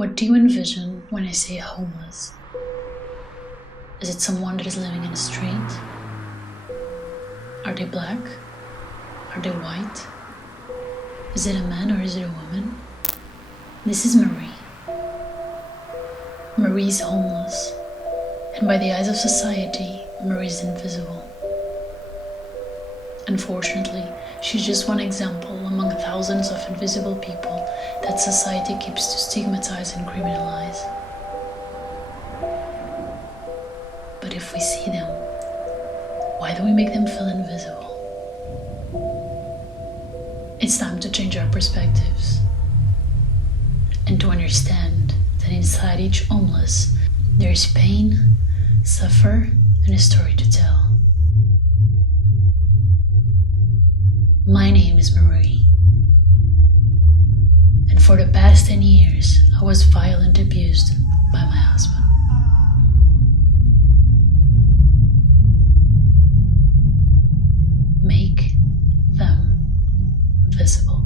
What do you envision when I say homeless? Is it someone that is living in the street? Are they black? Are they white? Is it a man or is it a woman? This is Marie. Marie's homeless, and by the eyes of society, Marie's invisible. Unfortunately, she's just one example among thousands of invisible people that society keeps to stigmatize and criminalize. But if we see them, why do we make them feel invisible? It's time to change our perspectives and to understand that inside each homeless there is pain, suffer, and a story to tell. My name is Marie, and for the past 10 years I was violently abused by my husband. Make them visible.